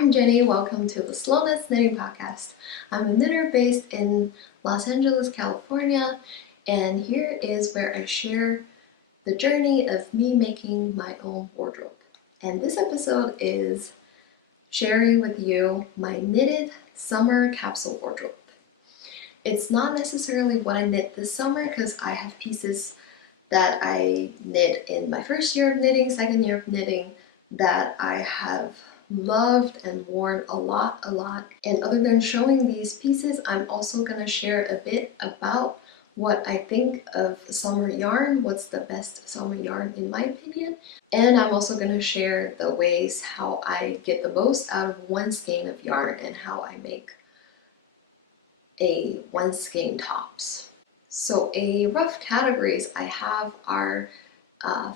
I'm Jenny, welcome to the Slowness Knitting Podcast. I'm a knitter based in Los Angeles, California, and here is where I share the journey of me making my own wardrobe. And this episode is sharing with you my knitted summer capsule wardrobe. It's not necessarily what I knit this summer because I have pieces that I knit in my first year of knitting, second year of knitting, that I have loved and worn a lot. And other than showing these pieces, I'm also going to share a bit about what I think of summer yarn, what's the best summer yarn in my opinion. And I'm also going to share the ways how I get the most out of one skein of yarn and how I make a one skein tops. So a rough categories I have are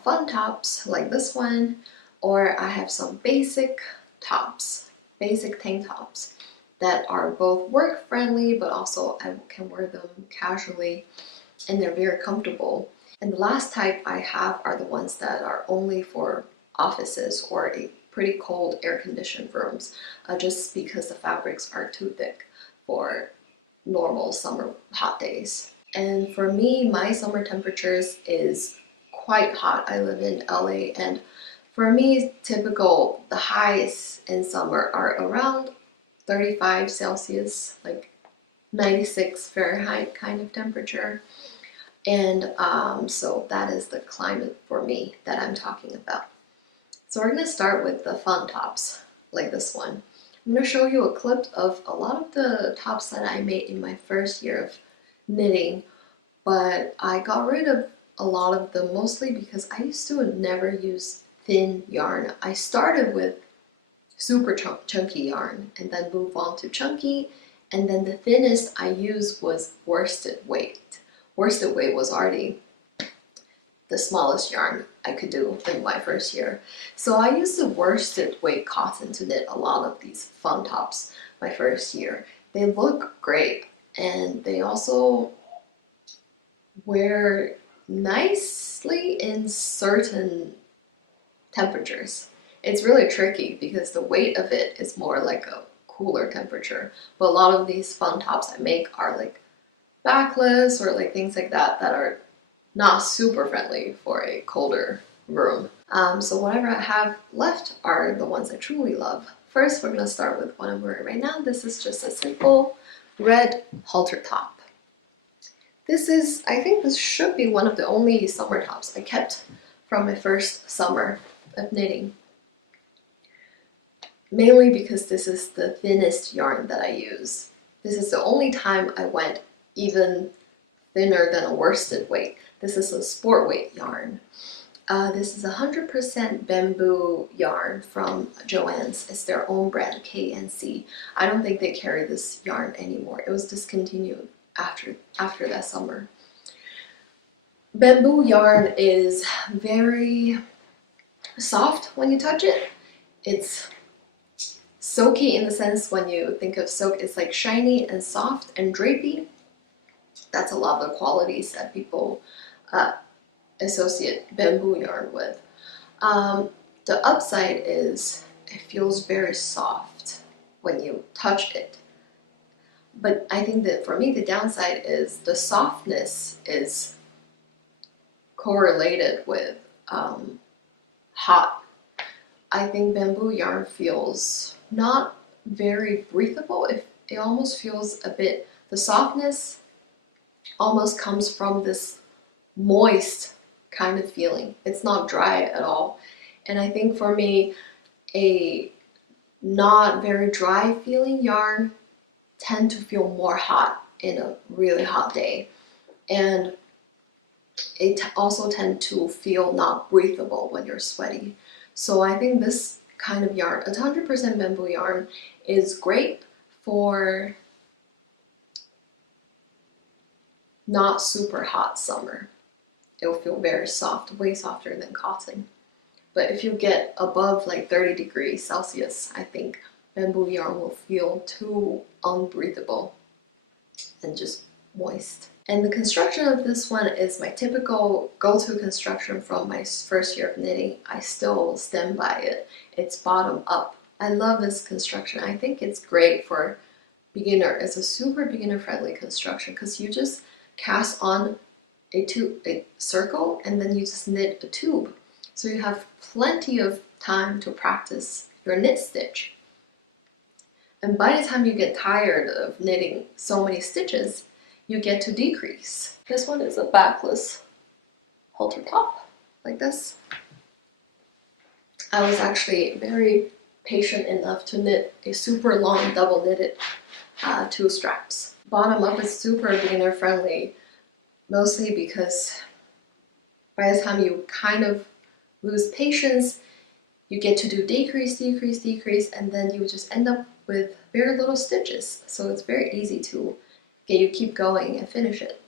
fun tops like this one, or I have some basic tops, basic tank tops that are both work friendly but also I can wear them casually and they're very comfortable. And the last type I have are the ones that are only for offices or a pretty cold air-conditioned rooms, just because the fabrics are too thick for normal summer hot days. And for me, my summer temperatures is quite hot. I live in LA, and for me, typical, the highs in summer are around 35 Celsius, like 96 Fahrenheit kind of temperature. And so that is the climate for me that I'm talking about. So we're gonna start with the fun tops, like this one. I'm going to show you a clip of a lot of the tops that I made in my first year of knitting, but I got rid of a lot of them mostly because I used to never use thin yarn. I started with super chunky yarn and then moved on to chunky, and then the thinnest I used was worsted weight. Worsted weight was already the smallest yarn I could do in my first year. So I used the worsted weight cotton to knit a lot of these fun tops my first year. They look great and they also wear nicely in certain temperatures. It's really tricky because the weight of it is more like a cooler temperature, but a lot of these fun tops I make are like backless or like things like that that are not super friendly for a colder room. So whatever I have left are the ones I truly love. First, we're gonna start with what I'm wearing right now. This is just a simple red halter top. This is, I think this should be one of the only summer tops I kept from my first summer of knitting. Mainly because this is the thinnest yarn that I use. This is the only time I went even thinner than a worsted weight. This is a sport weight yarn. This is 100% bamboo yarn from Joann's. It's their own brand, K+C. I don't think they carry this yarn anymore. It was discontinued after that summer. Bamboo yarn is very soft when you touch it. It's silky in the sense when you think of silk, it's like shiny and soft and drapey. That's a lot of the qualities that people associate bamboo yarn with. The upside is it feels very soft when you touch it. But I think that for me the downside is the softness is correlated with hot. I think bamboo yarn feels not very breathable. It almost feels a bit, the softness almost comes from this moist kind of feeling. It's not dry at all. And I think for me, a not very dry feeling yarn tend to feel more hot in a really hot day. And it also tend to feel not breathable when you're sweaty. So I think this kind of yarn, 100% bamboo yarn, is great for not super hot summer. It'll feel very soft, way softer than cotton. But if you get above like 30 degrees Celsius, I think bamboo yarn will feel too unbreathable and just moist. And the construction of this one is my typical go-to construction from my first year of knitting. I still stand by it. It's bottom up. I love this construction. I think it's great for beginner. It's a super beginner friendly construction because you just cast on a circle and then you just knit a tube. So you have plenty of time to practice your knit stitch. And by the time you get tired of knitting so many stitches, you get to decrease. This one is a backless halter top, like this. I was actually very patient enough to knit a super long double knitted 2 straps. Bottom up is super beginner friendly, mostly because by the time you kind of lose patience, you get to do decrease, decrease, decrease, and then you just end up with very little stitches. So it's very easy to get you keep going and finish it.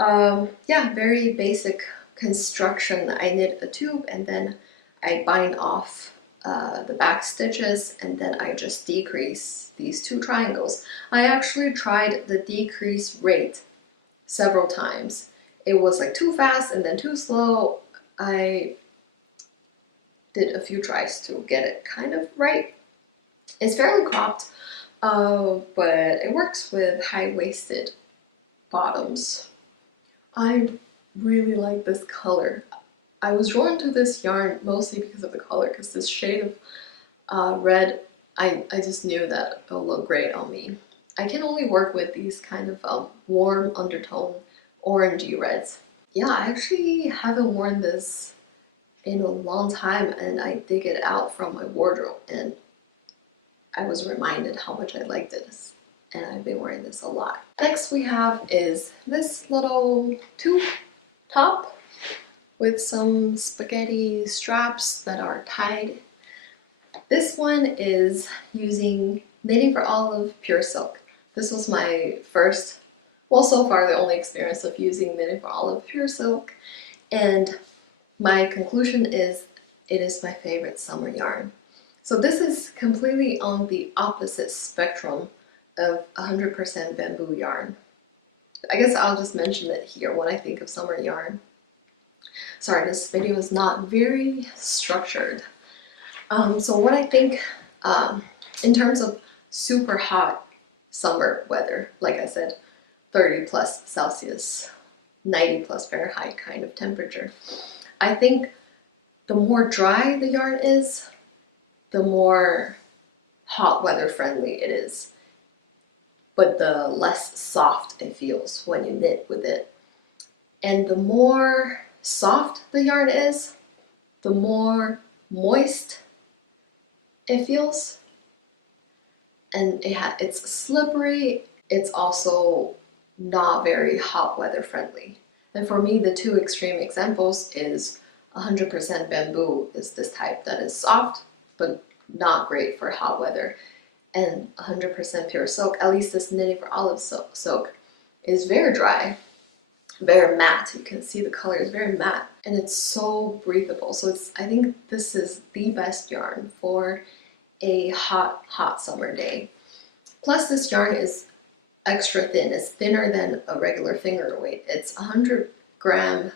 Yeah, very basic construction. I knit a tube and then I bind off the back stitches and then I just decrease these 2 triangles. I actually tried the decrease rate several times. It was like too fast and then too slow. I did a few tries to get it kind of right. It's fairly cropped, but it works with high-waisted bottoms. I really like this color. I was drawn to this yarn mostly because of the color, because this shade of red, I just knew that it'll look great on me. I can only work with these kind of warm undertone orangey reds. Yeah, I actually haven't worn this in a long time and I dig it out from my wardrobe and I was reminded how much I liked this and I've been wearing this a lot. Next we have is this little tube top with some spaghetti straps that are tied. This one is using Knitting for Olive Pure Silk. This was my first, well, so far the only experience of using Knitting for Olive Pure Silk, and my conclusion is it is my favorite summer yarn. So this is completely on the opposite spectrum of 100% bamboo yarn. I guess I'll just mention it here when I think of summer yarn. Sorry, this video is not very structured. So what I think in terms of super hot summer weather, like I said, 30 plus Celsius, 90 plus Fahrenheit kind of temperature, I think the more dry the yarn is, the more hot weather friendly it is, but the less soft it feels when you knit with it. And the more soft the yarn is, the more moist it feels. And it's slippery. It's also not very hot weather friendly. And for me, the 2 extreme examples is 100% bamboo is this type that is soft, but not great for hot weather. And 100% pure silk, at least this Knitting for Olive silk, is very dry, very matte. You can see the color is very matte and it's so breathable. So I think this is the best yarn for a hot summer day. Plus this yarn is extra thin. It's thinner than a regular finger weight. It's 100 gram,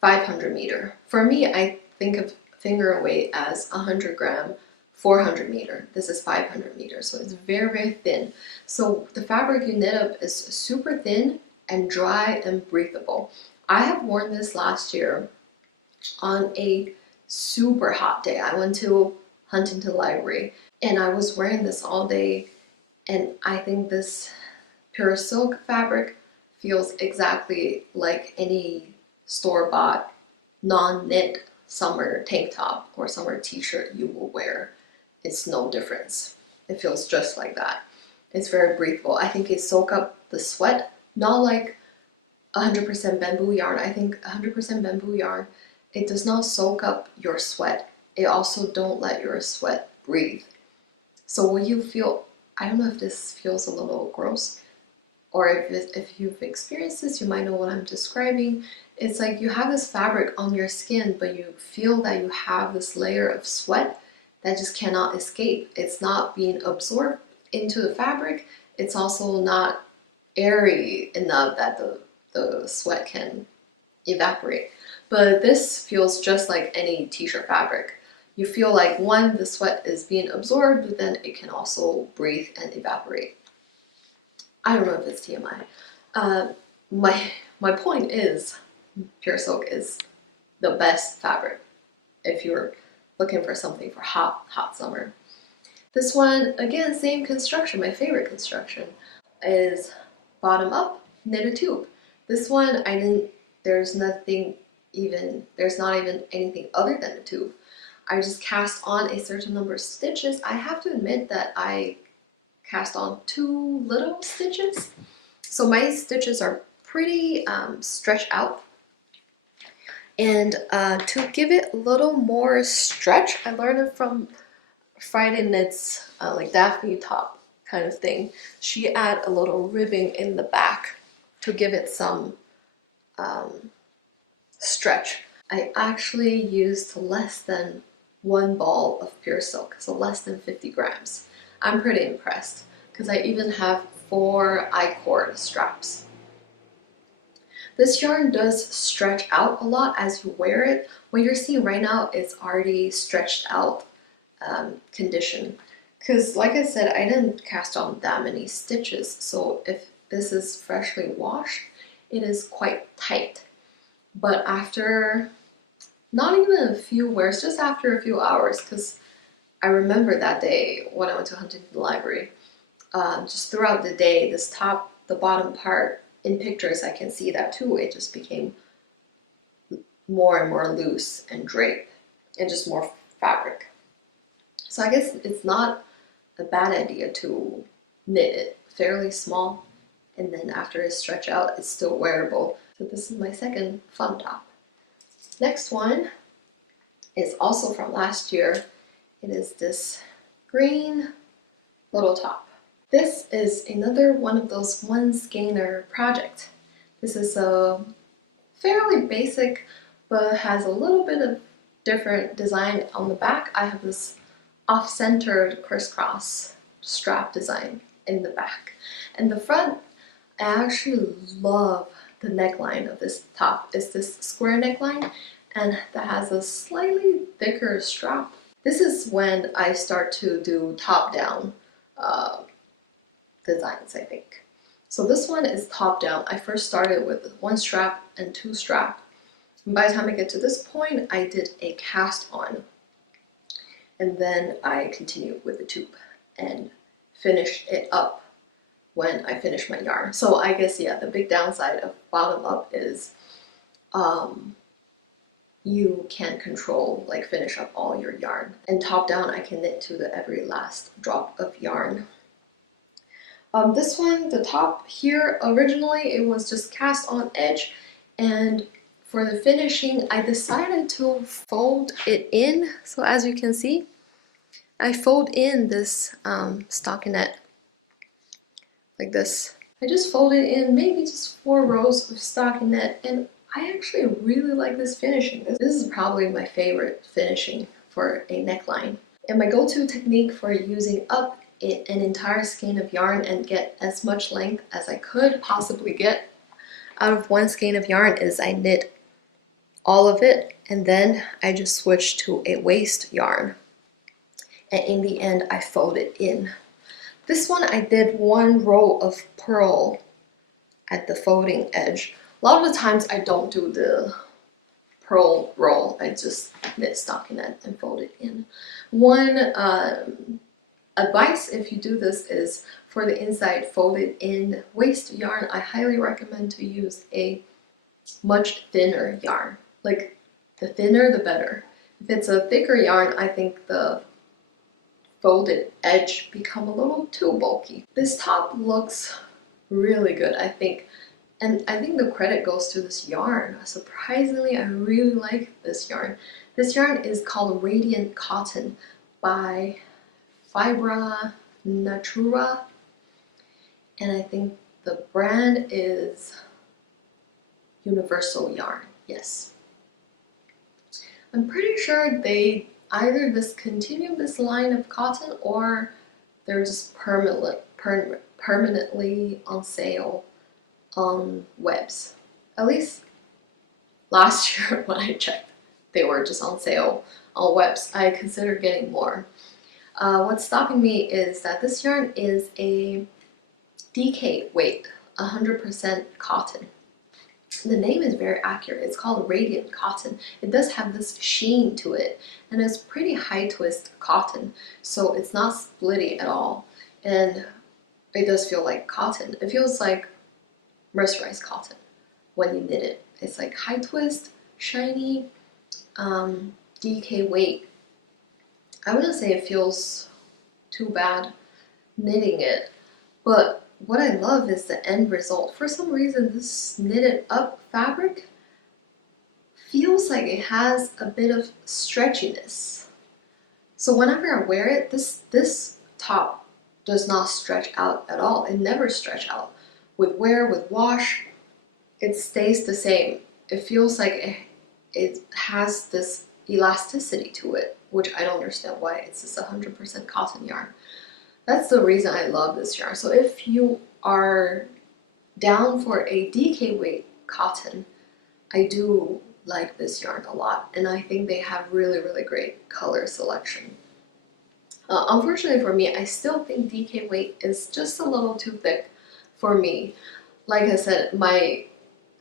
500 meter. For me, I think of finger weight as 100 gram, 400 meter. This is 500 meters, so it's very, very thin. So the fabric you knit up is super thin and dry and breathable. I have worn this last year on a super hot day. I went to Huntington Library and I was wearing this all day, and I think this pure silk fabric feels exactly like any store-bought non-knit summer tank top or summer t-shirt you will wear. It's no difference. It feels just like that. It's very breathable. I think it soaks up the sweat, not like 100% bamboo yarn. I think 100% bamboo yarn, it does not soak up your sweat. It also don't let your sweat breathe. So when you feel, I don't know if this feels a little gross, or if you've experienced this, you might know what I'm describing. It's like you have this fabric on your skin, but you feel that you have this layer of sweat that just cannot escape. It's not being absorbed into the fabric. It's also not airy enough that the sweat can evaporate. But this feels just like any t-shirt fabric. you feel like one, the sweat is being absorbed, but then it can also breathe and evaporate. I don't know if it's TMI. My point is, pure silk is the best fabric if you're looking for something for hot summer. This one, again, same construction. My favorite construction is bottom up, knit a tube. This one, there's not even anything other than a tube. I just cast on a certain number of stitches. I have to admit that I cast on too little stitches. So my stitches are pretty stretched out. And to give it a little more stretch, I learned it from Friday Knits, like Daphne top kind of thing. She add a little ribbing in the back to give it some stretch. I actually used less than 1 ball of pure silk, so less than 50 grams. I'm pretty impressed because I even have 4 I-cord straps. This yarn does stretch out a lot as you wear it. What you're seeing right now is already stretched out condition. Because like I said, I didn't cast on that many stitches, so if this is freshly washed, it is quite tight. But after not even a few wears, just after a few hours, because I remember that day when I went to Huntington Library, just throughout the day, this top, the bottom part, in pictures I can see that too, it just became more and more loose and draped and just more fabric. So I guess it's not a bad idea to knit it fairly small, and then after it stretch out, it's still wearable. So this is my second fun top. Next one is also from last year. It is this green little top. This is another one of those one skeiner project. This is a fairly basic, but has a little bit of different design on the back. I have this off-centered crisscross strap design in the back. And the front, I actually love the neckline of this top. It's this square neckline, and that has a slightly thicker strap. This is when I start to do top-down designs, I think. So this one is top-down. I first started with 1 strap and 2 strap. And by the time I get to this point, I did a cast on. And then I continued with the tube and finished it up when I finished my yarn. So I guess, yeah, the big downside of bottom up is you can't control, like, finish up all your yarn. And top down, I can knit to the every last drop of yarn. This one, the top here, originally it was just cast on edge, and for the finishing, I decided to fold it in. So as you can see, I fold in this stockinette like this. I just folded in maybe just 4 rows of stockinette, and I actually really like this finishing. This is probably my favorite finishing for a neckline. And my go-to technique for using up an entire skein of yarn and get as much length as I could possibly get out of 1 skein of yarn is I knit all of it, and then I just switch to a waist yarn. And in the end, I fold it in. This one, I did 1 row of purl at the folding edge. A lot of the times I don't do the purl roll. I just knit stockinette and fold it in. One advice if you do this is for the inside folded in waist yarn, I highly recommend to use a much thinner yarn. Like, the thinner the better. If it's a thicker yarn, I think the folded edge become a little too bulky. This top looks really good, I think. And I think the credit goes to this yarn. Surprisingly, I really like this yarn. This yarn is called Radiant Cotton by Fibra Natura, and I think the brand is Universal Yarn. Yes. I'm pretty sure they either discontinued this line of cotton or they're just permanently on sale on webs. At least last year when I checked, they were just on sale on webs, I considered getting more. What's stopping me is that this yarn is a DK weight, 100% cotton. The name is very accurate. It's called Radiant Cotton. It does have this sheen to it, and it's pretty high twist cotton, so it's not splitty at all, and it does feel like cotton. It feels like mercerized cotton when you knit it. It's like high twist, shiny, DK weight. I wouldn't say it feels too bad knitting it, but what I love is the end result. For some reason, this knitted up fabric feels like it has a bit of stretchiness. So whenever I wear it, this top does not stretch out at all. It never stretch out. With wear, with wash, it stays the same. It feels like it has this elasticity to it, which I don't understand why. It's just 100% cotton yarn. That's the reason I love this yarn. So if you are down for a DK weight cotton, I do like this yarn a lot, and I think they have really, really great color selection. Unfortunately for me, I still think DK weight is just a little too thick for me. Like I said, my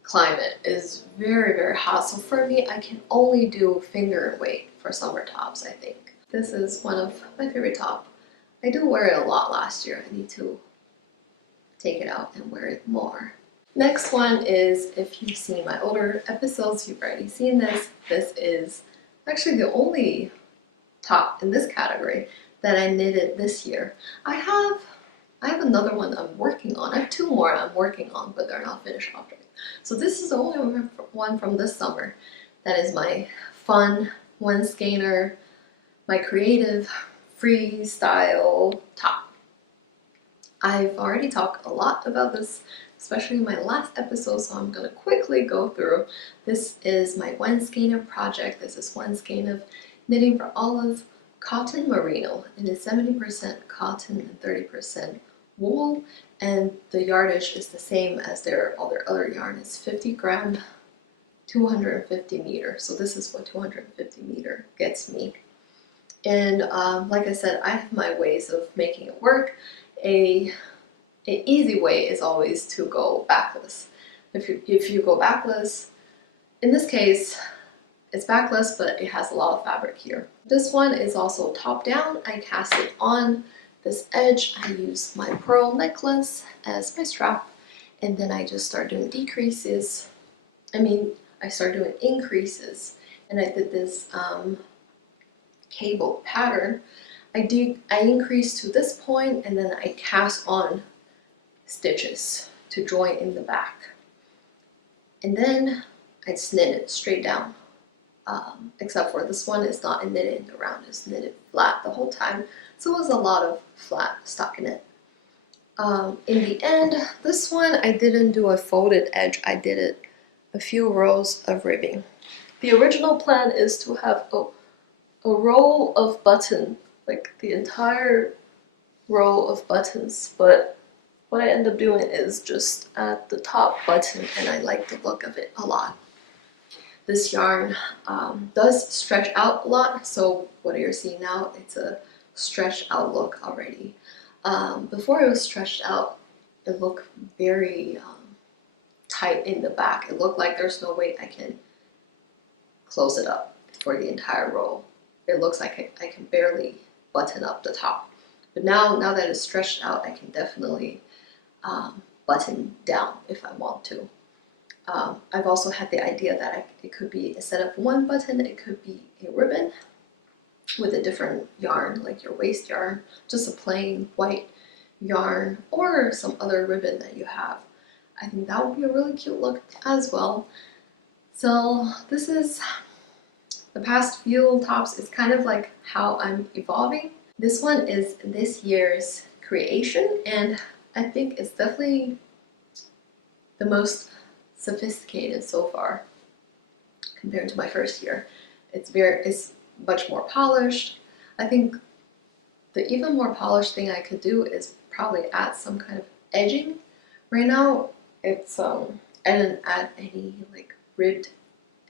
climate is very, very hot, so for me, I can only do finger weight for summer tops, I think. This is one of my favorite tops. I do wear it a lot last year. I need to take it out and wear it more. Next one is, if you've seen my older episodes, you've already seen this. This is actually the only top in this category that I knitted this year. I have another one I'm working on. I have two more I'm working on, but they're not finished objects. So this is the only one from this summer that is my fun one skeiner, my creative freestyle top. I've already talked a lot about this, especially in my last episode, so I'm going to quickly go through. This is my one skein of project. This is one skein of knitting for Olive Cotton Merino, and it's 70% cotton and 30% wool, and the yardage is the same as all their other yarn. It's 50 gram, 250 meter. So this is what 250 meter gets me. And like I said, I have my ways of making it work. An easy way is always to go backless. If you go backless, in this case, it's backless, but it has a lot of fabric here. This one is also top down. I cast it on this edge. I use my pearl necklace as my strap, and then I just start doing decreases. I start doing increases, and I did this cable pattern. I increase to this point, and then I cast on stitches to join in the back, and then I just knit it straight down. Except for this one is not knitted around, it's knitted flat the whole time, so it was a lot of flat stockinette. In the end, this one I didn't do a folded edge, I did it a few rows of ribbing. The original plan is to have a row of button, like the entire row of buttons, but what I end up doing is just at the top button, and I like the look of it a lot. This yarn does stretch out a lot, so what you're seeing now, it's a stretched out look already. Before it was stretched out, it looked very tight in the back. It looked like there's no way I can close it up for the entire row. It looks like I can barely button up the top. But now that it's stretched out, I can definitely button down if I want to. I've also had the idea that it could be, instead of one button, it could be a ribbon with a different yarn, like your waist yarn, just a plain white yarn, or some other ribbon that you have. I think that would be a really cute look as well. So this is the past few tops. Is kind of like how I'm evolving. This one is this year's creation, and I think it's definitely the most sophisticated so far compared to my first year. It's much more polished. I think the even more polished thing I could do is probably add some kind of edging. Right now it's I didn't add any like ribbed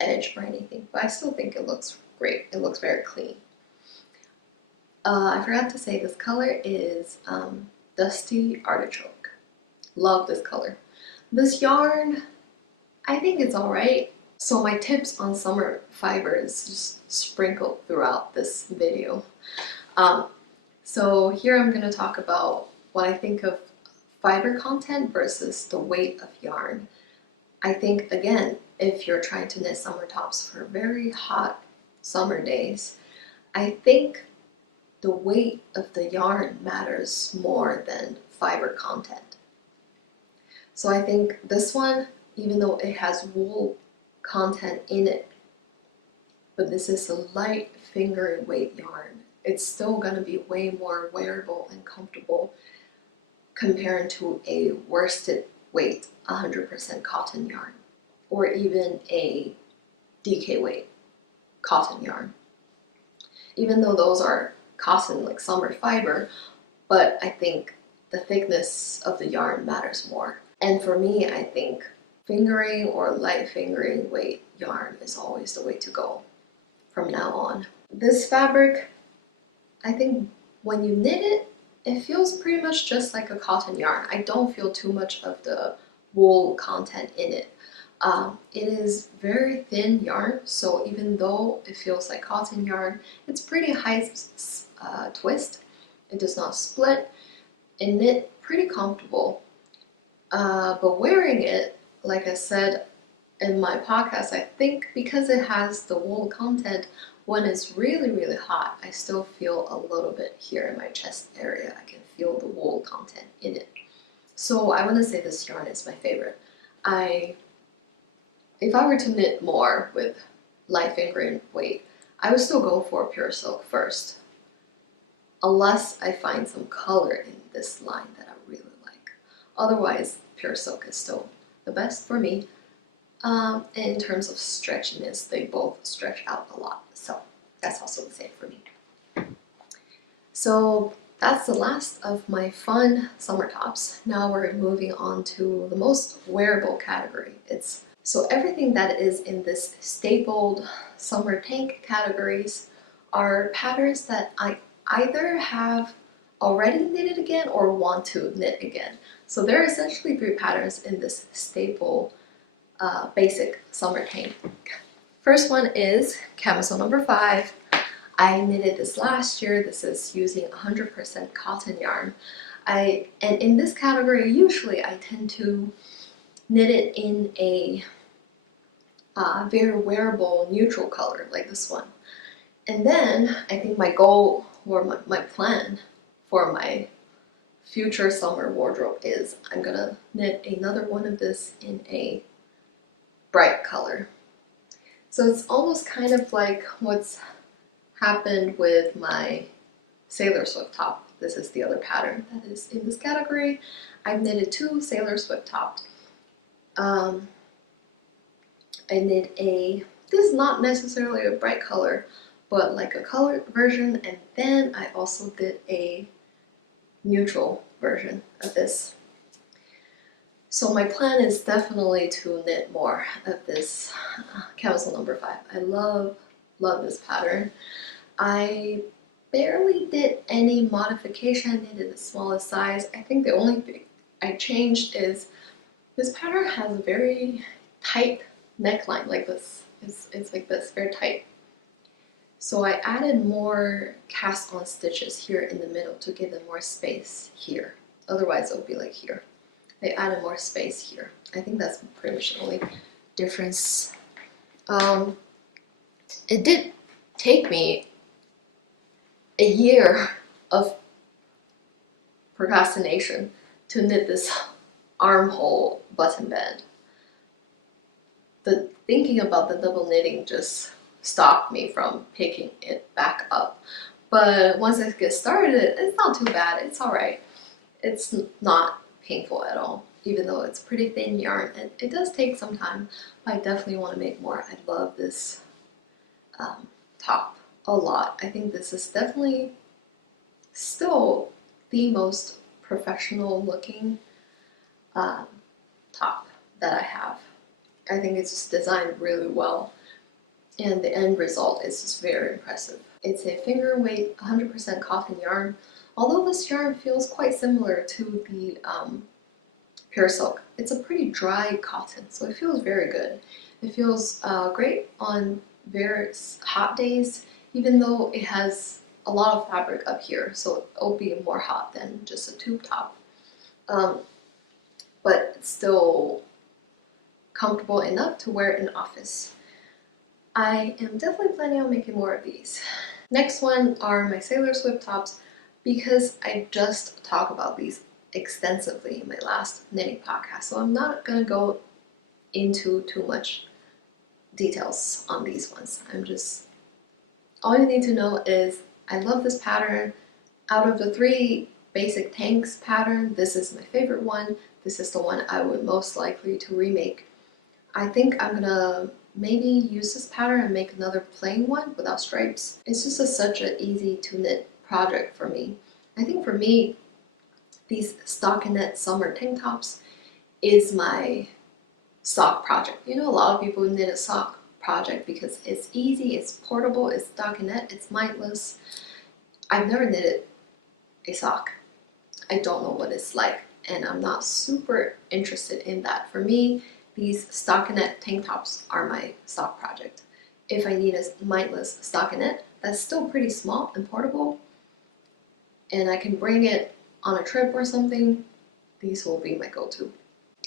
edge or anything, but I still think it looks great. It looks very clean. I forgot to say this color is Dusty Artichoke. Love this color. This yarn, I think it's alright. So my tips on summer fibers just sprinkled throughout this video. So here I'm going to talk about what I think of fiber content versus the weight of yarn. I think, again, if you're trying to knit summer tops for very hot summer days, I think the weight of the yarn matters more than fiber content. So I think this one, even though it has wool content in it, but this is a light finger and weight yarn, it's still going to be way more wearable and comfortable compared to a worsted weight 100% cotton yarn, or even a DK weight cotton yarn. Even though those are cotton, like summer fiber, but I think the thickness of the yarn matters more. And for me, I think fingering or light fingering weight yarn is always the way to go from now on. This fabric, I think when you knit it, it feels pretty much just like a cotton yarn. I don't feel too much of the wool content in it. It is very thin yarn, so even though it feels like cotton yarn, it's pretty high twist. It does not split. It knit pretty comfortable. But wearing it, like I said in my podcast, I think because it has the wool content, when it's really, really hot, I still feel a little bit here in my chest area. I can feel the wool content in it. So I want to say this yarn is my favorite. If I were to knit more with light fingering weight, I would still go for pure silk first, unless I find some color in this line that I really like. Otherwise, pure silk is still the best for me. And in terms of stretchiness, they both stretch out a lot, so that's also the same for me. So that's the last of my fun summer tops. Now we're moving on to the most wearable category. So everything that is in this stapled summer tank categories are patterns that I either have already knitted again or want to knit again. So there are essentially 3 patterns in this staple basic summer tank. First one is Camisole no. 5. I knitted this last year. This is using 100% cotton yarn. And in this category, usually I tend to knit it in a very wearable neutral color like this one. And then I think my goal or my plan for my future summer wardrobe is I'm gonna knit another one of this in a bright color. So it's almost kind of like what's happened with my Sailor Swift top. This is the other pattern that is in this category. I've knitted 2 Sailor Swift tops. I knit this is not necessarily a bright color, but like a colored version, and then I also did a neutral version of this. So my plan is definitely to knit more of this Camisole no. 5. I love this pattern. I barely did any modification. I knitted the smallest size. I think the only thing I changed is this pattern has a very tight neckline like this. It's like this, very tight. So I added more cast on stitches here in the middle to give them more space here. Otherwise it would be like here. I added more space here. I think that's pretty much the only difference. It did take me a year of procrastination to knit this armhole button band. The thinking about the double knitting just stopped me from picking it back up. But once I get started, it's not too bad. It's alright. It's not painful at all, even though it's pretty thin yarn, and it does take some time. I definitely want to make more. I love this top a lot. I think this is definitely still the most professional looking top that I have. I think it's just designed really well and the end result is just very impressive. It's a finger weight 100% cotton yarn, although this yarn feels quite similar to the pure silk. It's a pretty dry cotton, so it feels very good. It feels great on very hot days, even though it has a lot of fabric up here, so it'll be more hot than just a tube top. But it's still comfortable enough to wear in office. I am definitely planning on making more of these. Next one are my Sailor Swift tops, because I just talked about these extensively in my last knitting podcast, so I'm not gonna go into too much details on these ones. All you need to know is I love this pattern. Out of the 3 basic tanks pattern, this is my favorite one. This is the one I would most likely to remake. I think I'm gonna maybe use this pattern and make another plain one without stripes. It's just such an easy to knit project for me. I think for me, these stockinette summer tank tops is my sock project. You know, a lot of people knit a sock project because it's easy, it's portable, it's stockinette, it's mindless. I've never knitted a sock. I don't know what it's like, and I'm not super interested in that. For me, these stockinette tank tops are my sock project. If I need a mindless stockinette that's still pretty small and portable, and I can bring it on a trip or something, these will be my go-to.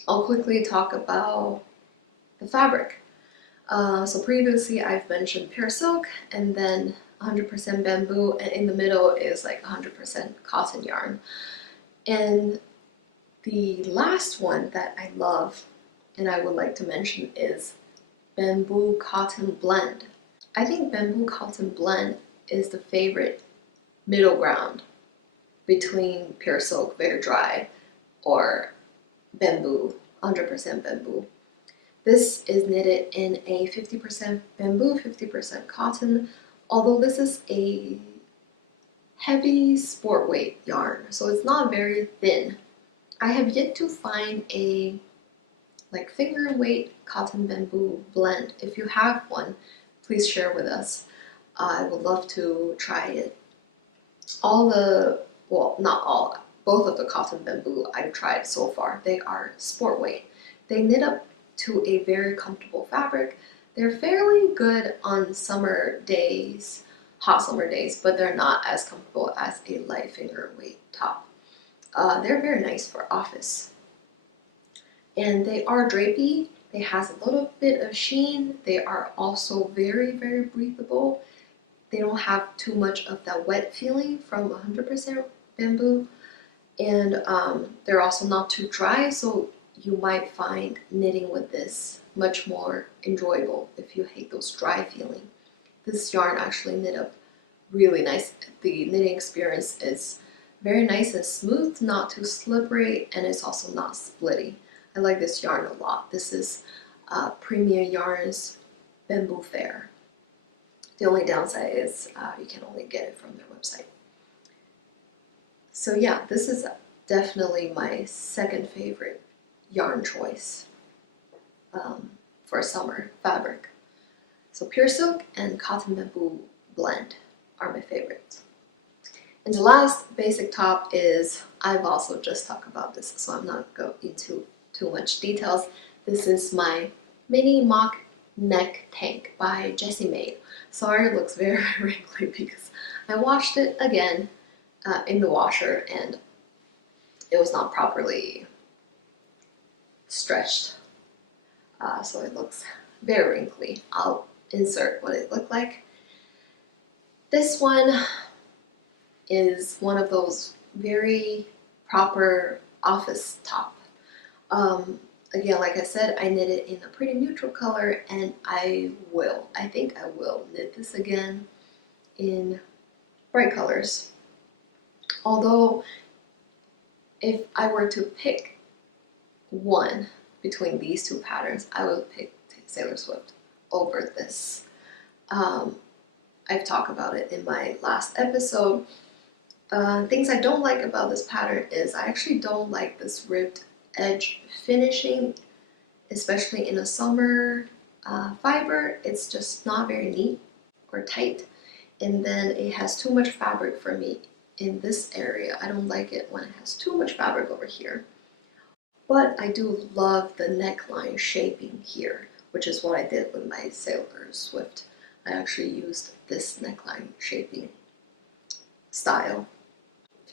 I'll quickly talk about the fabric. So previously I've mentioned pure silk and then 100% bamboo, and in the middle is like 100% cotton yarn. And the last one that I love and I would like to mention is bamboo cotton blend. I think bamboo cotton blend is the favorite middle ground between pure silk, very dry, or bamboo, 100% bamboo. This is knitted in a 50% bamboo, 50% cotton, although this is a heavy sport weight yarn, so it's not very thin. I have yet to find a like finger weight cotton bamboo blend. If you have one, please share with us. I would love to try it. Not all, both of the cotton bamboo I've tried so far, they are sport weight. They knit up to a very comfortable fabric. They're fairly good on summer days, hot summer days, but they're not as comfortable as a light finger weight top. They're very nice for office. And they are drapey. They has a little bit of sheen. They are also very, very breathable. They don't have too much of that wet feeling from 100% bamboo. And they're also not too dry, so you might find knitting with this much more enjoyable if you hate those dry feeling. This yarn actually knit up really nice. The knitting experience is very nice and smooth, not too slippery, and it's also not splitty. I like this yarn a lot. This is Premium Yarns Bamboo Fair. The only downside is you can only get it from their website. So yeah, this is definitely my second favorite yarn choice for summer fabric. So pure silk and cotton bamboo blend are my favorites. And the last basic top is, I've also just talked about this, so I'm not going into too much details. This is my mini mock neck tank by Jessie Maed. Sorry, it looks very wrinkly because I washed it again in the washer and it was not properly stretched. So it looks very wrinkly. I'll insert what it looked like. This one is one of those very proper office top. Again, like I said, I knit it in a pretty neutral color, and I think I will knit this again in bright colors. Although, if I were to pick one between these two patterns, I would pick Sailor Swift over this. I've talked about it in my last episode. Things I don't like about this pattern is I actually don't like this ribbed edge finishing, especially in a summer fiber, it's just not very neat or tight, and then it has too much fabric for me in this area. I don't like it when it has too much fabric over here. But I do love the neckline shaping here, which is what I did with my Sailor Swift. I actually used this neckline shaping style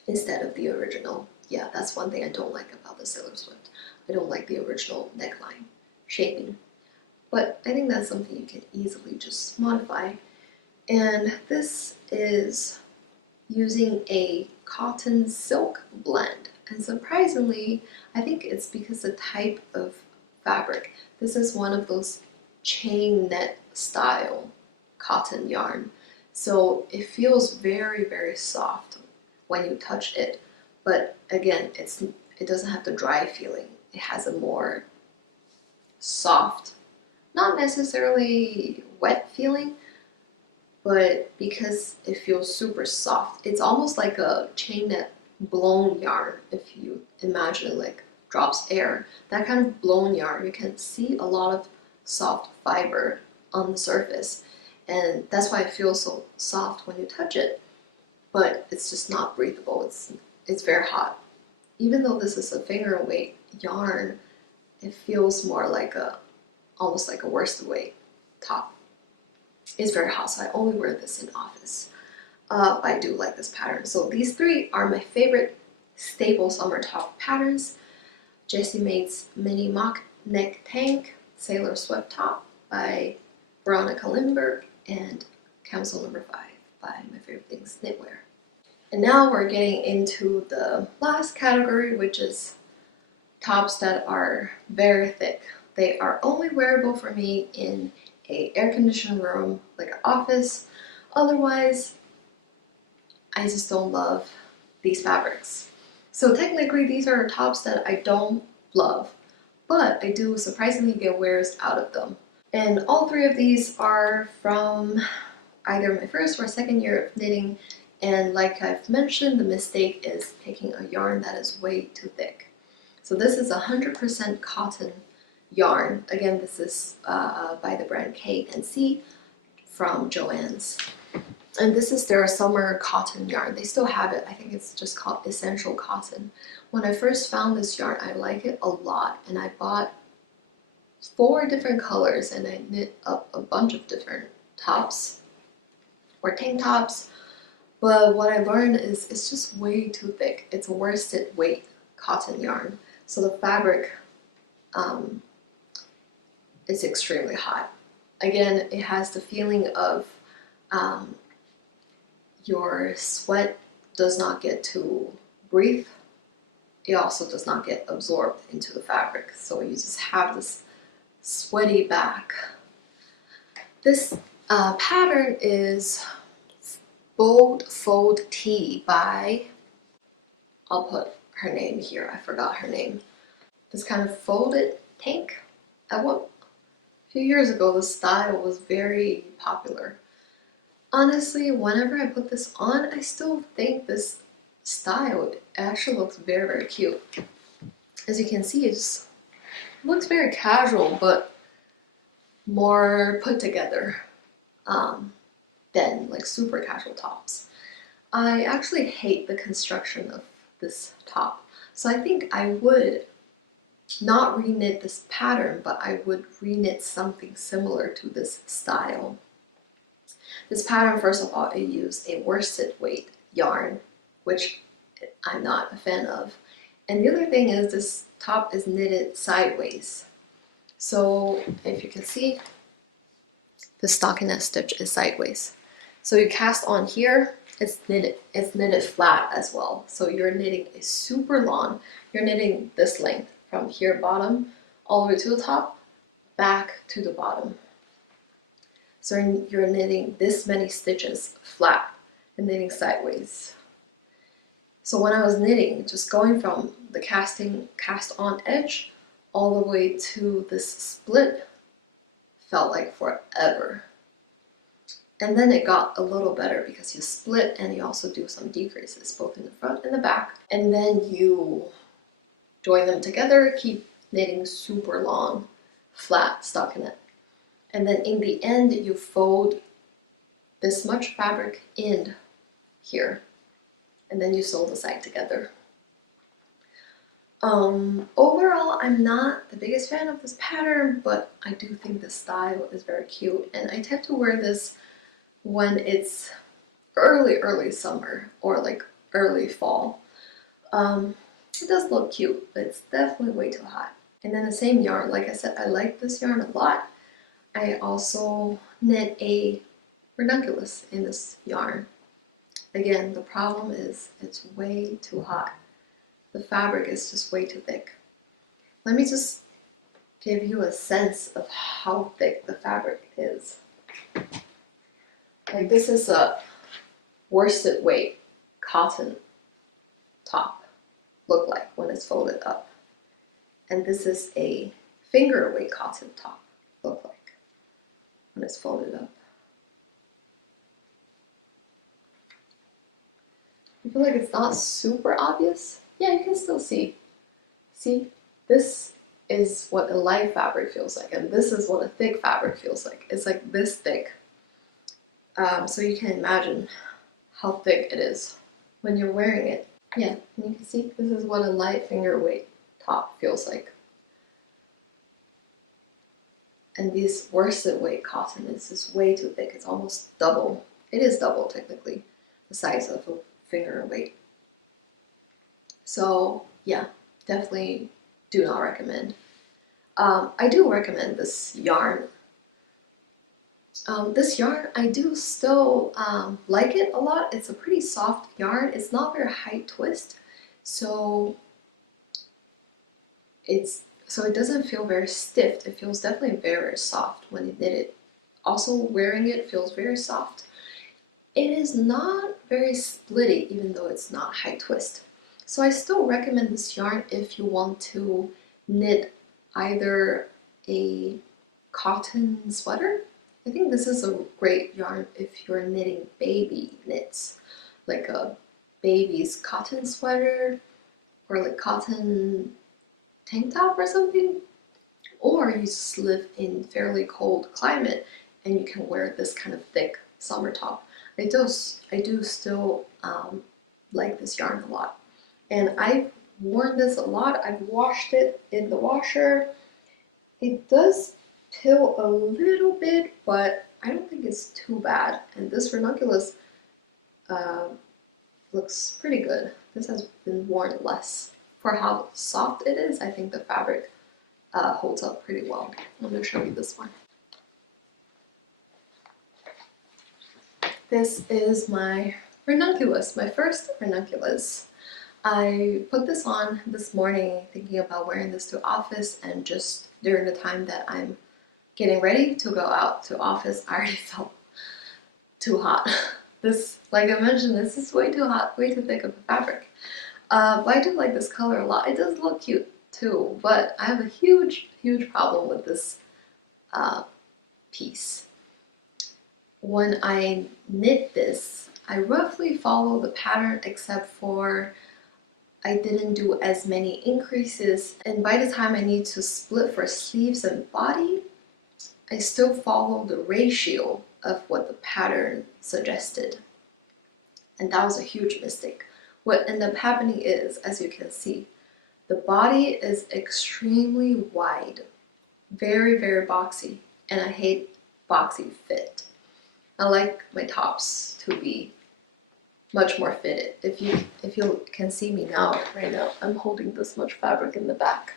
instead of the original. Yeah, that's one thing I don't like about the Sailor Swift. I don't like the original neckline shaping. But I think that's something you can easily just modify. And this is using a cotton silk blend. And surprisingly, I think it's because the type of fabric. This is one of those chain net style cotton yarn. So it feels very, very soft when you touch it. But again, it doesn't have the dry feeling. It has a more soft, not necessarily wet feeling, but because it feels super soft, it's almost like a chain net blown yarn. If you imagine it like drops air, that kind of blown yarn, you can see a lot of soft fiber on the surface, and that's why it feels so soft when you touch it, but it's just not breathable. It's very hot. Even though this is a finger weight yarn, it feels more like almost like a worsted weight top. It's very hot, so I only wear this in office. I do like this pattern. So these three are my favorite staple summer top patterns. Jessie Maed's Mini Mock Neck Tank Sailor Swift Top by Veronica Lindbergh, and Camisole no. 5 by My Favorite Things Knitwear. And now we're getting into the last category, which is tops that are very thick. They are only wearable for me in an air-conditioned room, like an office. Otherwise, I just don't love these fabrics. So technically, these are tops that I don't love, but I do surprisingly get wears out of them. And all three of these are from either my first or second year of knitting. And like I've mentioned, the mistake is picking a yarn that is way too thick. So this is 100% cotton yarn. Again, this is by the brand K+C from Joann's. And this is their summer cotton yarn. They still have it. I think it's just called Essential Cotton. When I first found this yarn, I like it a lot, and I bought 4 different colors, and I knit up a bunch of different tops or tank tops. But what I learned is it's just way too thick. It's a worsted weight cotton yarn. So the fabric is extremely hot. Again, it has the feeling of your sweat does not get to breathe. It also does not get absorbed into the fabric. So you just have this sweaty back. This pattern is Bold Fold Tee by, I'll put her name here, I forgot her name. This kind of folded tank. A few years ago, the style was very popular. Honestly, whenever I put this on, I still think this style actually looks very, very cute. As you can see, it just looks very casual, but more put together than like super casual tops. I actually hate the construction of this top, so I think I would not reknit this pattern, but I would reknit something similar to this style. This pattern, first of all, it used a worsted weight yarn, which I'm not a fan of. And the other thing is this top is knitted sideways. So if you can see, the stockinette stitch is sideways. So you cast on here, it's knitted flat as well. So you're knitting a super long, you're knitting this length from here bottom all the way to the top, back to the bottom. So you're knitting this many stitches flat and knitting sideways. So when I was knitting, just going from the cast on edge all the way to this split felt like forever. And then it got a little better because you split and you also do some decreases both in the front and the back. And then you join them together, keep knitting super long, flat stockinette. And then in the end, you fold this much fabric in here, and then you sew the side together. Overall, I'm not the biggest fan of this pattern, but I do think the style is very cute, and I tend to wear this when it's early summer or like early fall. It does look cute, but it's definitely way too hot. And then the same yarn, like I said, I like this yarn a lot. I also knit a ranunculus in this yarn. Again, the problem is it's way too hot. The fabric is just way too thick. Let me just give you a sense of how thick the fabric is. Like, this is a worsted weight cotton top look like when it's folded up. And this is a finger weight cotton top look like when it's folded up. I feel like it's not super obvious. Yeah, you can still see. See, this is what a light fabric feels like, and this is what a thick fabric feels like. It's like this thick. So you can imagine how thick it is when you're wearing it. Yeah, and you can see this is what a light finger weight top feels like. And this worsted weight cotton is just way too thick. It's almost double. It is double technically the size of a finger weight. So yeah, definitely do not recommend. I do recommend this yarn. This yarn, I do still like it a lot. It's a pretty soft yarn. It's not very high twist, so it doesn't feel very stiff. It feels definitely very soft when you knit it. Also, wearing it feels very soft. It is not very splitty, even though it's not high twist. So I still recommend this yarn if you want to knit either a cotton sweater. I think this is a great yarn if you're knitting baby knits, like a baby's cotton sweater or like cotton tank top or something. Or you just live in fairly cold climate and you can wear this kind of thick summer top. I do still like this yarn a lot. And I've worn this a lot. I've washed it in the washer. It does pill a little bit, but I don't think it's too bad. And this ranunculus looks pretty good. This has been worn less. For how soft it is, I think the fabric holds up pretty well. I'm going to show you this one. This is my ranunculus, my first ranunculus. I put this on this morning thinking about wearing this to office, and just during the time that I'm getting ready to go out to office, I already felt too hot. This, like I mentioned, this is way too hot, way too thick of a fabric. But I do like this color a lot. It does look cute too, but I have a huge problem with this piece. When I knit this, I roughly follow the pattern except for I didn't do as many increases, and by the time I need to split for sleeves and body, I still follow the ratio of what the pattern suggested. And that was a huge mistake. What ended up happening is, as you can see, the body is extremely wide, very boxy, and I hate boxy fit. I like my tops to be much more fitted. If you can see me now, right now, I'm holding this much fabric in the back.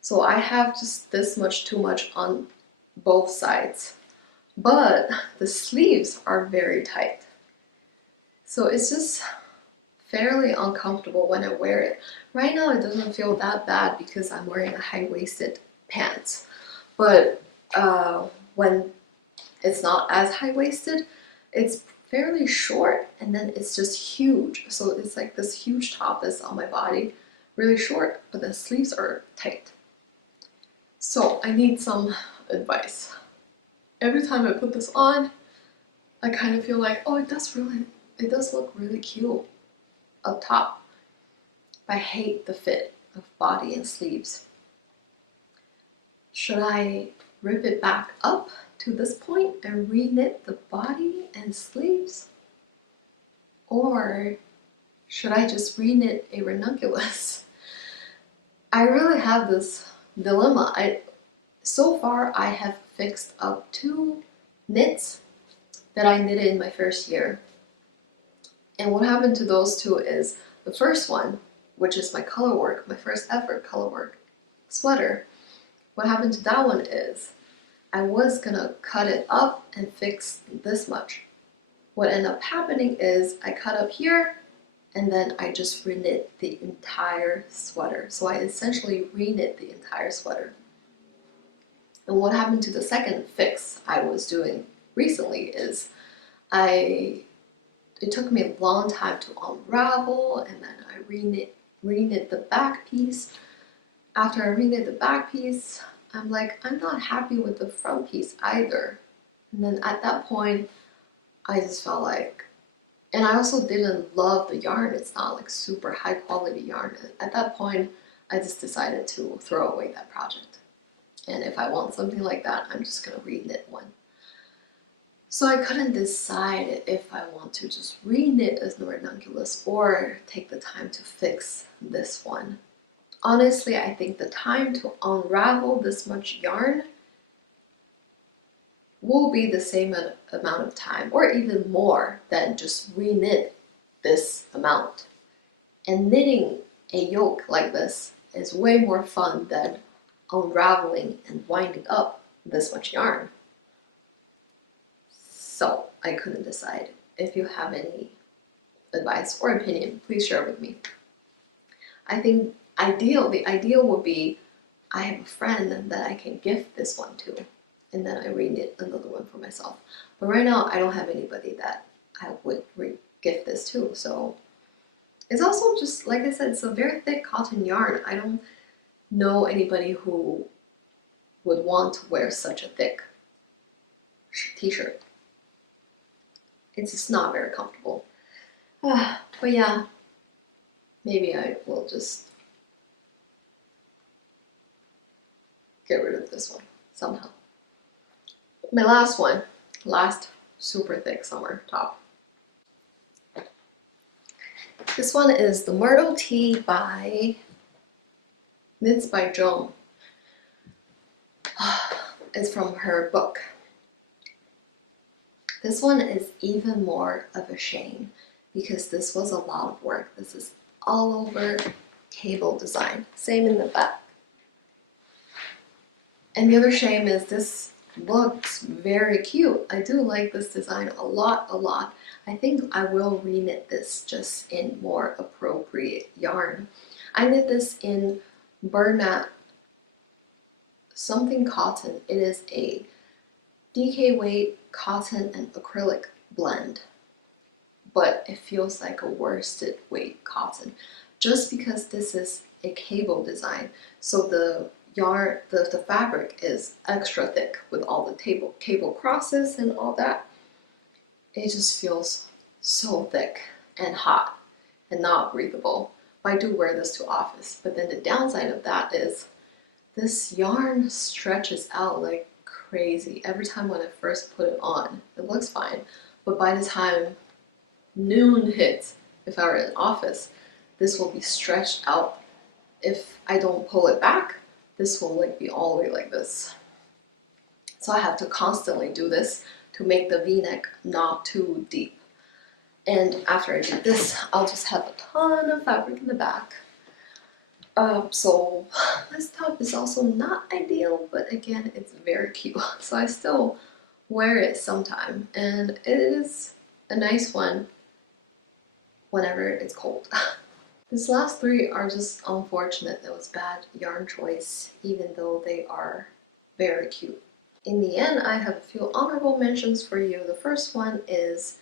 So I have just this much too much on both sides, but the sleeves are very tight. So it's just fairly uncomfortable when I wear it. Right now it doesn't feel that bad because I'm wearing a high-waisted pants, but when it's not as high-waisted, it's fairly short, and then it's just huge. So it's like this huge top that's on my body, really short, but the sleeves are tight. So I need some advice. Every time I put this on, I kind of feel like, oh, it does look really cute up top. But I hate the fit of body and sleeves. Should I rip it back up to this point and reknit the body and sleeves? Or should I just reknit a ranunculus? I really have this dilemma. So far I have fixed up 2 knits that I knitted in my first year. And what happened to those 2 is the first one, which is my color work, my first ever color work sweater. What happened to that one is I was gonna cut it up and fix this much. What ended up happening is I cut up here and then I just reknit the entire sweater. So I essentially reknit the entire sweater. And what happened to the second fix I was doing recently is it took me a long time to unravel, and then I reknit the back piece. After I reknit the back piece, I'm like, I'm not happy with the front piece either. And then at that point, I just felt like, and I also didn't love the yarn. It's not like super high quality yarn. At that point, I just decided to throw away that project. And if I want something like that, I'm just gonna reknit one. So I couldn't decide if I want to just reknit a ranunculus or take the time to fix this one. Honestly, I think the time to unravel this much yarn will be the same amount of time, or even more, than just reknit this amount. And knitting a yoke like this is way more fun than unraveling and winding up this much yarn. So I couldn't decide. If you have any advice or opinion, please share with me. I think the ideal would be I have a friend that I can gift this one to, and then I reknit another one for myself. But right now I don't have anybody that I would gift this to. So it's also just, like I said, it's a very thick cotton yarn. I don't know anybody who would want to wear such a thick t-shirt. It's just not very comfortable. But yeah, maybe I will just get rid of this one somehow. My last super thick summer top. This one is the Myrtle Tee by Knits by Joan. It's from her book. This one is even more of a shame because this was a lot of work. This is all over cable design. Same in the back. And the other shame is this looks very cute. I do like this design a lot. I think I will reknit this just in more appropriate yarn. I knit this in Bernat something cotton. It is a DK weight cotton and acrylic blend, but it feels like a worsted weight cotton just because this is a cable design. So the yarn, the fabric is extra thick with all the cable crosses and all that. It just feels so thick and hot and not breathable. But I do wear this to office. But then the downside of that is this yarn stretches out like crazy. Every time when I first put it on, it looks fine. But by the time noon hits, if I were in office, this will be stretched out. If I don't pull it back, this will like be all the way like this. So I have to constantly do this to make the V-neck not too deep. And after I do this, I'll just have a ton of fabric in the back. So this top is also not ideal, but again, it's very cute. So I still wear it sometime, and it is a nice one whenever it's cold. These last three are just unfortunate. It was bad yarn choice, even though they are very cute. In the end, I have a few honorable mentions for you. The first one is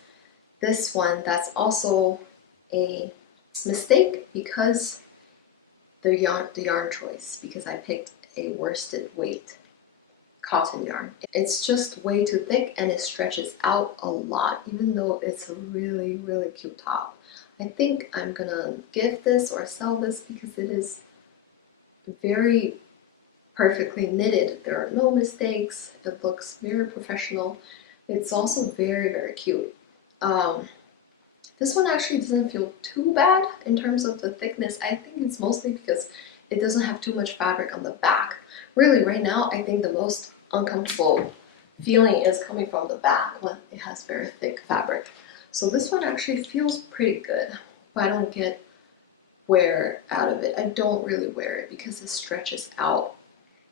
this one. That's also a mistake because the yarn choice, because I picked a worsted weight cotton yarn. It's just way too thick and it stretches out a lot, even though it's a really cute top. I think I'm gonna give this or sell this because it is very perfectly knitted. There are no mistakes. It looks very professional. It's also very, very cute. This one actually doesn't feel too bad in terms of the thickness. I think it's mostly because it doesn't have too much fabric on the back. Really, right now, I think the most uncomfortable feeling is coming from the back when it has very thick fabric. So this one actually feels pretty good, but I don't get wear out of it. I don't really wear it because it stretches out.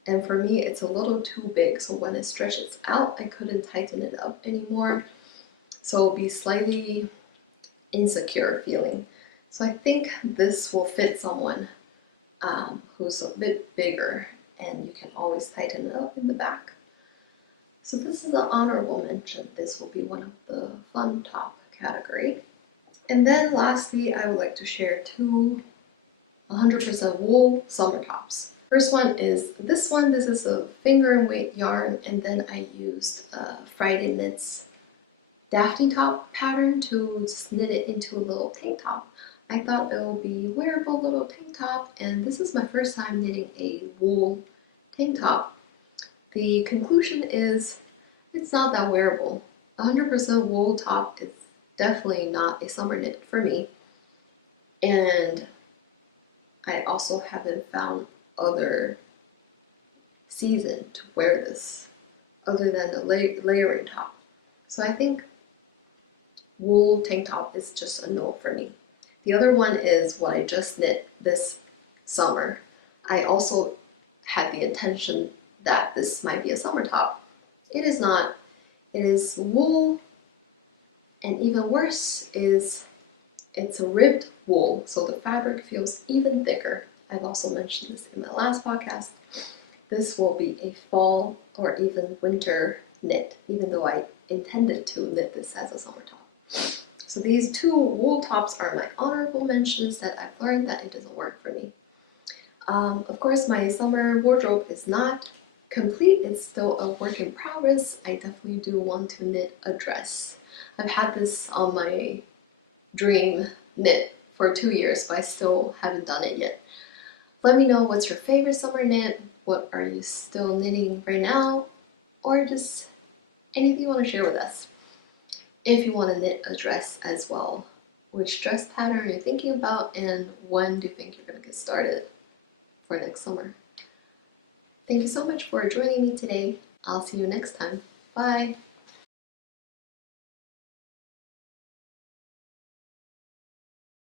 And for me, it's a little too big. So when it stretches out, I couldn't tighten it up anymore. So it'll be slightly insecure feeling. So I think this will fit someone who's a bit bigger, and you can always tighten it up in the back. So this is an honorable mention. This will be one of the fun top category. And then lastly, I would like to share two 100% wool summer tops. First one is this one. This is a finger and weight yarn, and then I used Friday Knits Daphne top pattern to just knit it into a little tank top. I thought it would be wearable little tank top, and this is my first time knitting a wool tank top. The conclusion is it's not that wearable. 100% wool top is definitely not a summer knit for me, and I also haven't found other season to wear this other than the layering top. So I think wool tank top is just a no for me. The other one is what I just knit this summer. I also had the intention that this might be a summer top. It is not. It is wool, and even worse is it's a ribbed wool, so the fabric feels even thicker. I've also mentioned this in my last podcast. This will be a fall or even winter knit, even though I intended to knit this as a summer top. So these two wool tops are my honorable mentions that I've learned that it doesn't work for me. Of course, my summer wardrobe is not complete. It's still a work in progress. I definitely do want to knit a dress. I've had this on my dream knit for 2 years, but I still haven't done it yet. Let me know what's your favorite summer knit. What are you still knitting right now? Or just anything you want to share with us. If you want to knit a dress as well, which dress pattern are you thinking about, and when do you think you're going to get started for next summer? Thank you so much for joining me today. I'll see you next time. Bye!